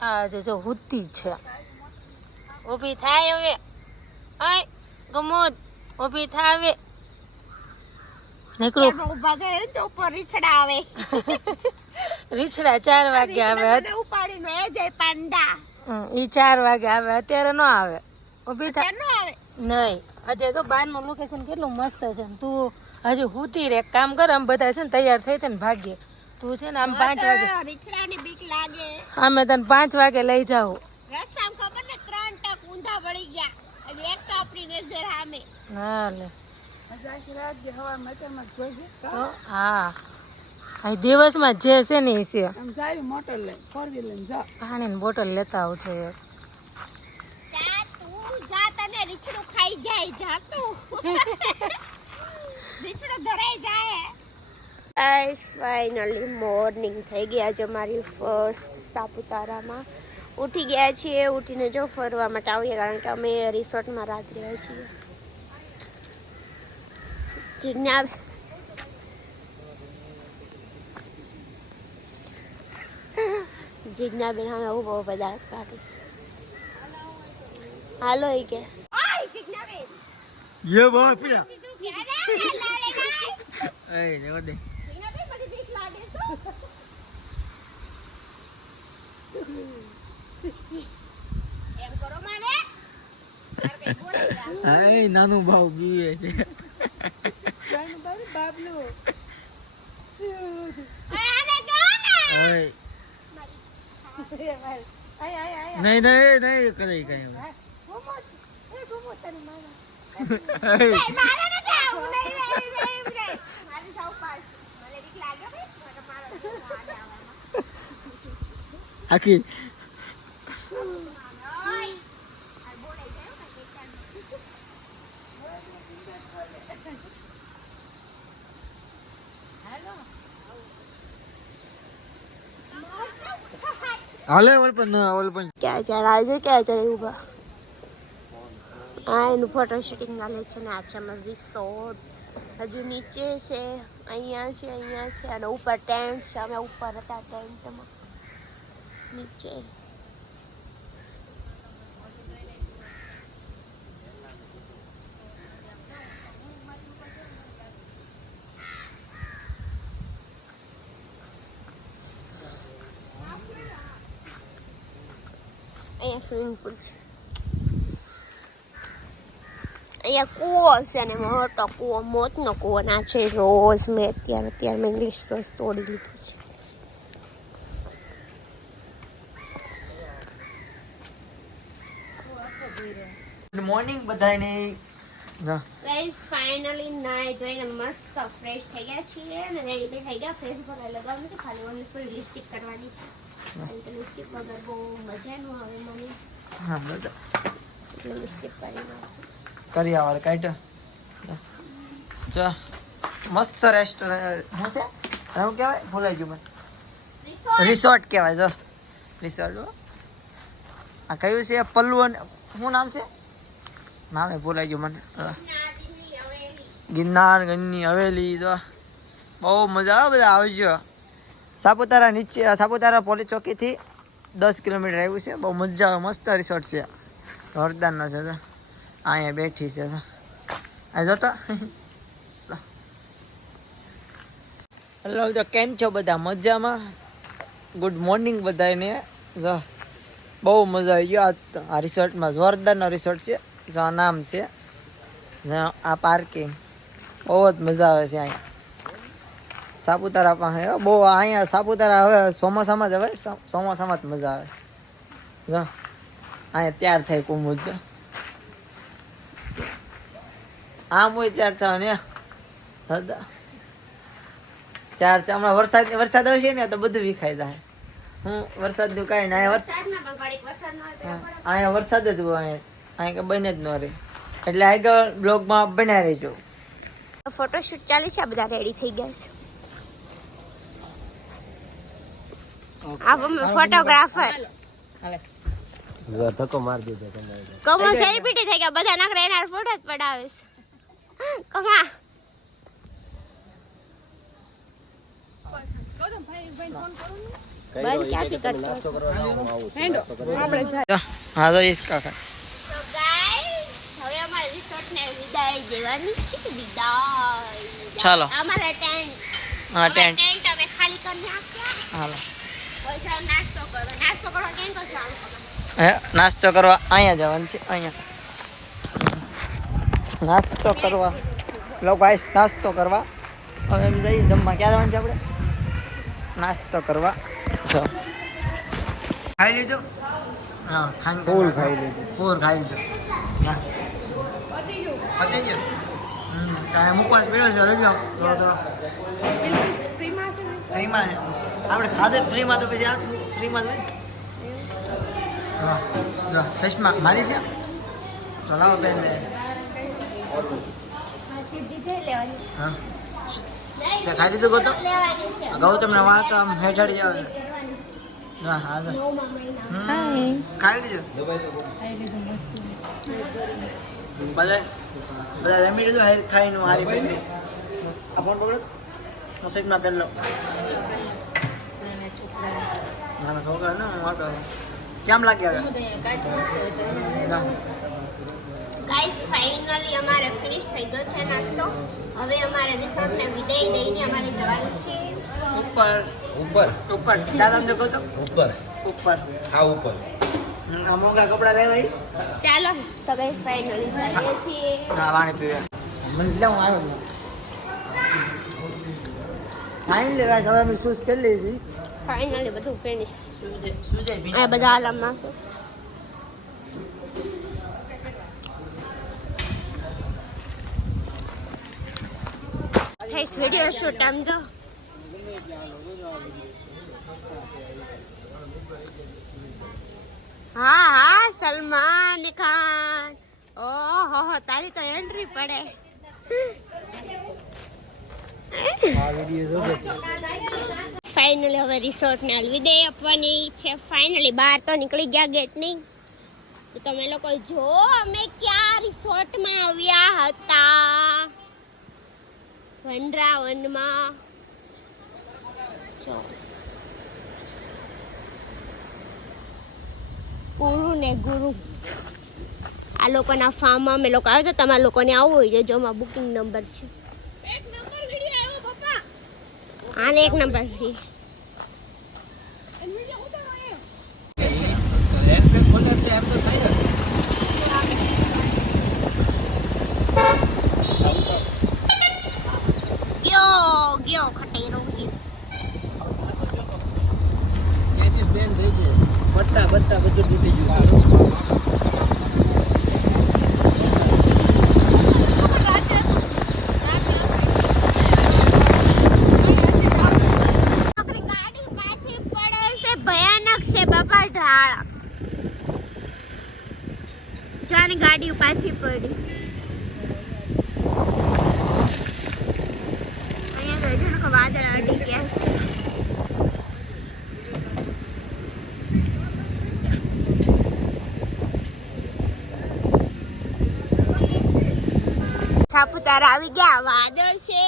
આ જો જો હુતી છે. ઊભી થાય હવે. આય ગમોદ ઊભી થાય હવે. નીકળું. ઊભા થાય તો ઉપર રીછડા આવે. રીછડા ચાર વાગે આવે. ઉપાડીને એ જાય પાંડા. ઈ ચાર વાગે આવે. અત્યારે ન આવે. ઊભી થાય. ન આવે? નહીં. આજે તો બારનું લોકેશન કેટલું મસ્ત છે તું હજી હુતી રે. કામ કર આમ બધા છે ને તૈયાર થઈ થઈને ભાગીએ. તું છે ને આમ પાંચ વાગે રીછડાની બીક લાગે. અમે તને પાંચ વાગે લઈ જાઉં. રસ્તામાં ખબર ને ત્રણ ટક ઊંધા વળી ગયા. અને એક તો આપણી નજર સામે. હા લે. તો હા. અહીં દિવસમાં જે છે ને એ છે. પાણીની બોટલ લેતા આવું છે એક. જા રીછડું ખાઈ જાય જાતું રીછડું ધરાઈ જાય. ગાઈસ ફાઇનલી મોર્નિંગ થઈ ગયા છે અમારી ફર્સ્ટ સાપુતારામાં. ઉઠી ગયા છીએ ઉઠીને જો ફરવા માટે આવીએ કારણ કે અમે રિસોર્ટમાં રાત રહ્યા છીએ. જીજ્ઞા જીજ્ઞાબેન હવે હું બહુ બધા કાઢીશ. હાલો એ કે. યે બાપ યાર એ દેવા દે. આય નાનું ભાવ ગીએ છે. ઓય નહીં નહીં નહીં કરે કઈ આખી. હાલે ઓલ પણ ક્યાં છે રાજુ ક્યાં છે ઊભા આ એનું ફોટો શૂટિંગ ચાલે છે ને, આ છે અમારું રિસોર્ટ હજુ નીચે છે. અહીંયા છે અહીંયા છે. અને ઉપર ટેન્ટ છે. અમે ઉપર હતા ટેન્ટમાં નીચે. અહીંયા સ્વિમિંગ પુલ છે. અહીંયા કૂવો છે અને મોટો કૂવો મોતનો કૂવો ના છે રોઝ મેં અત્યારે અત્યારે મેં ઇંગ્લિશ રોઝ તોડી લીધું છે. ગુડ મોર્નિંગ બધાને ગાઈસ ફાઇનલી નાઈ ધોઈને મસ્ત ફ્રેશ થઈ ગયા છીએ અને રેડી બી થઈ ગયા. ફ્રેશ પર લગાવવાનું કે ખાલી ઓનલી ફૂલ લિપસ્ટિક કરવાની છે. અને તો લિપસ્ટિક વગર બહુ મજા નું આવે મને હા બધા એટલે લિપસ્ટિક કરી નાખું. કરી આવાર કાઢ. જા મસ્ત રેસ્ટોરન્ટ શું છે? શું કહેવાય? ભૂલાઈ ગયું મને. રિસોર્ટ કહેવાય જો. રિસોર્ટ આ કયું છે? પલ્લુ અને શું નામ છે? નામે ભૂલાઈ ગયું મને. હા. ગિરનાર ગંજની હવેલી જો. બહુ મજા આવે બધા આવજો. સાપુતારા નીચે સાપુતારા પોલીસ ચોકીથી દસ કિલોમીટર આવ્યું છે. બહુ મજા આવે મસ્ત રિસોર્ટ છે. જોરદારનો છે અહીંયા બેઠી છે આ જોતો. હેલો, તો કેમ છો બધા? મજામાં? ગુડ મોર્નિંગ બધાને જો, બહુ મજા આવી ગયો. આ- રિસોર્ટમાં જોરદારનો રિસોર્ટ છે. જો, આ નામ છે. આ પાર્કિંગ. બહુ જ મજા આવે છે અહીંયા. સાપુતારા પાસે બહુ અહીંયા સાપુતારા હવે ચોમાસામાં જ હવે ચોમાસામાં જ મજા આવે. જો, અહીંયા તૈયાર થાય કુમુદ જો આમ હોય ચાર ચા ને ચાર ચા હમણાં વરસાદ વરસાદ આવશે ને તો બધું વિખાઈ જાય. હું વરસાદનું કાંઈ ના વરસાદ વરસાદમાં પણ ઘડીક વરસાદ ન હોય તો હા, અહીંયા વરસાદ જ હોય. અહીંયા કે બને જ ન રહે. એટલે આગળ બ્લોગમાં બન્યા રહેજો. ફોટોશૂટ ચાલે છે આ બધા રેડી થઈ ગયા છે. આ ફોટોગ્રાફર દીધો કમો સેલિબ્રિટી થઈ ગયા. બધા નકરા એના ફોટો જ પડાવે હા તો કાકા. છે. વિદાય. ચાલો. અમારા ટેન્ટ હા ટેન્ટ ટેન્ટ અમે ખાલી કરી નાખ્યા. હાલો. નાસ્તો કરો. નાસ્તો કરવા કેમ તો જવાનું હે નાસ્તો કરવા અહીંયા જવાનું છે અહીંયા. નાસ્તો કરવા. લોકો આઈસ નાસ્તો કરવા. હવે એમ જઈ જમવા. ક્યાં જવાનું છે આપણે? નાસ્તો કરવા. જો. ખાઈ લીધું? હા ખાઈ ફૂલ ખાઈ લીધું. ફૂલ ખાઈ લીધું. પતી ગયું? હમ કાંઈ મૂકવા પીડ્યો છે લઈ જાઓ થોડો. થોડો ફ્રીમાં છે આપણે ખાધે ફ્રીમાં તો પછી આ ફ્રીમાં જ હા. જો સચમાં મારી છે? ચલાવો બેન. હા. તે ખાઈ દીધું લેવાની છે. ગૌતમને વાંક આમ હેઠાડી જાવ હા હા. ખાઈ લીધું? ભલે ભલે રમી લીધું? હારી ખાઈને હારી બેન આ ફોન પકડો. હું પહેલો નાના છોકરા ને હું કેમ લાગે હવે? ના. ગાઈસ ફાઇનલી અમારે ફિનિશ થઈ ગયો છે નાસ્તો. હવે અમારે રિસોર્ટને વિદાય દઈને અમારે જવાનું છે. ઉપર. ઉપર? ઉપર. દાદા જો કહો તો. ઉપર. ઉપર. હા ઉપર. આ મોંઘા કપડા લે ભાઈ. ચાલો તો ગાઈસ ફાઇનલી જઈએ છીએ. ના પાણી પીવે. મને લે હું આવ્યો ફાઇનલી ગાઈસ હવે અમે શૂઝ પહેરી છે ફાઇનલી બધું ફિનિશ સુજય આ બધા આલામ નાખો. થઈશ વીડિયો શૂટ આમ જો હા હા, સલમાન ખાન. ઓહો તારી તો એન્ટ્રી પડે. ફાઇનલી હવે રિસોર્ટને અલવિદાય આપવાની છે. ફાઇનલી બહાર તો નીકળી ગયા ગેટ નહીં તો તમે લોકો જો અમે ક્યાં રિસોર્ટમાં આવ્યા હતા? વનરાવનમાં. જો. ગુરુ ને ગુરુ. આ લોકોના ફાર્મમાં અમે લોકો આવ્યા તો તમારા લોકોને આવવું હોય જો જોમાં બુકિંગ નંબર છે આને એક નંબર ફ્રી ગયો ગયો ખટેરો ગયો બટ્ટા બટ્ટા બધું તૂટી ગયું નોકરી ગાડી પાછી પડે છે ભયાનક છે ઢાળ જાની ગાડી પાછી પડી. વાદળ અડી ગયા સાપુતારા આવી ગયા. વાદળ છે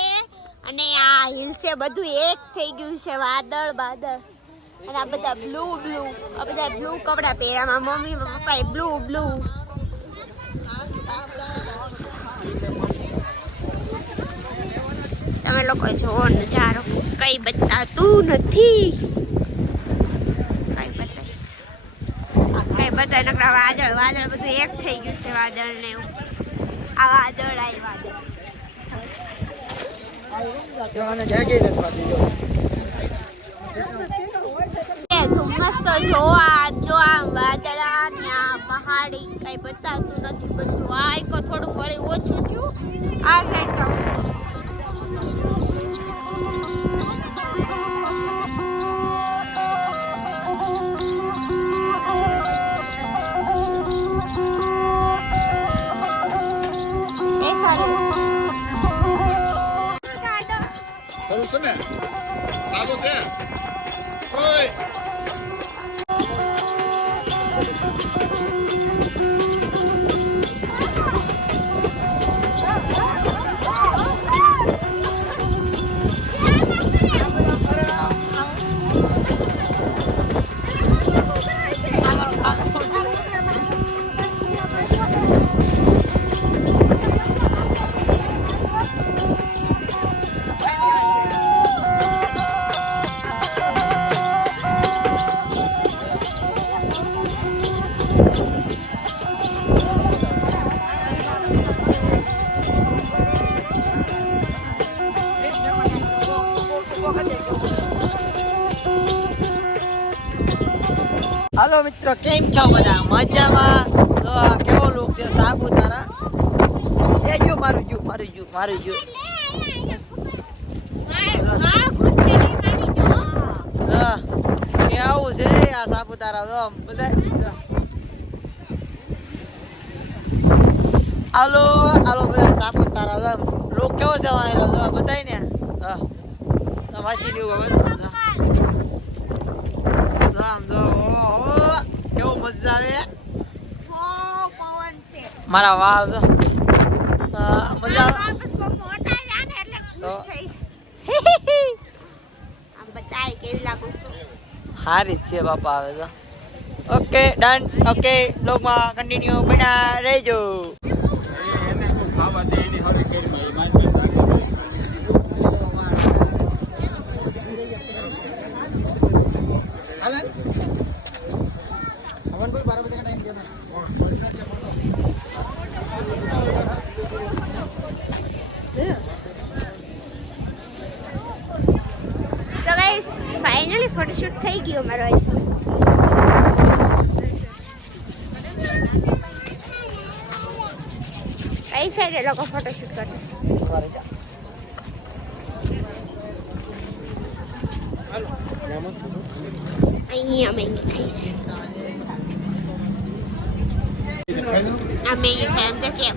અને આ હિલ છે. બધું એક થઈ ગયું છે. વાદળ વાદળ અને આ બધા બ્લુ બ્લુ આ બધા બ્લુ કપડા પહેર્યા. મમ્મી પપ્પાએ બ્લુ બ્લુ તમે લોકો જોવો નજારો. કઈ બતાતું નથી. કઈ બતાવીશ કઈ બતાવે નકરા વાદળ વાદળ બધું એક થઈ ગયું છે વાદળ ને એવું. આ વાદળ આવી વાદળ. જો આને જાગી નથી એ જોવા જો આ વાદળા ને આ પહાડી કઈ બતાતું નથી બધું. આ એક થોડું વળી ઓછું થયું. આ સાઈડ હાલો મિત્રો, કેમ છો બધા? મજામાં? તો આ કેવો લુક છે? સાપુતારા એ જો મારું જો મારું જો મારું જો. આવું છે, આ સાપુતારા તો બધા હાલો હાલો બધા સાપુતારા તો લુક કેવો તો બતાય ને? હા. માસી લેવું હવે. તો આમ તો ઓહો કેવો મજા આવે મારા વાળ તો મજા આવે. તો આમ બતાય કેવી લાગુ છું. સારી જ છે બાપા આવે તો ઓકે ડન ઓકે બ્લોગમાં કન્ટિન્યુ બના રહેજો. સો ગાઈસ ફાઇનલી ફોટોશૂટ થઈ ગયો મારો કઈ સાઈડ એ લોકો ફોટોશૂટ કરે? અહીંયા મેગી ખાઈશ આ મેગી ખાય છે કેમ?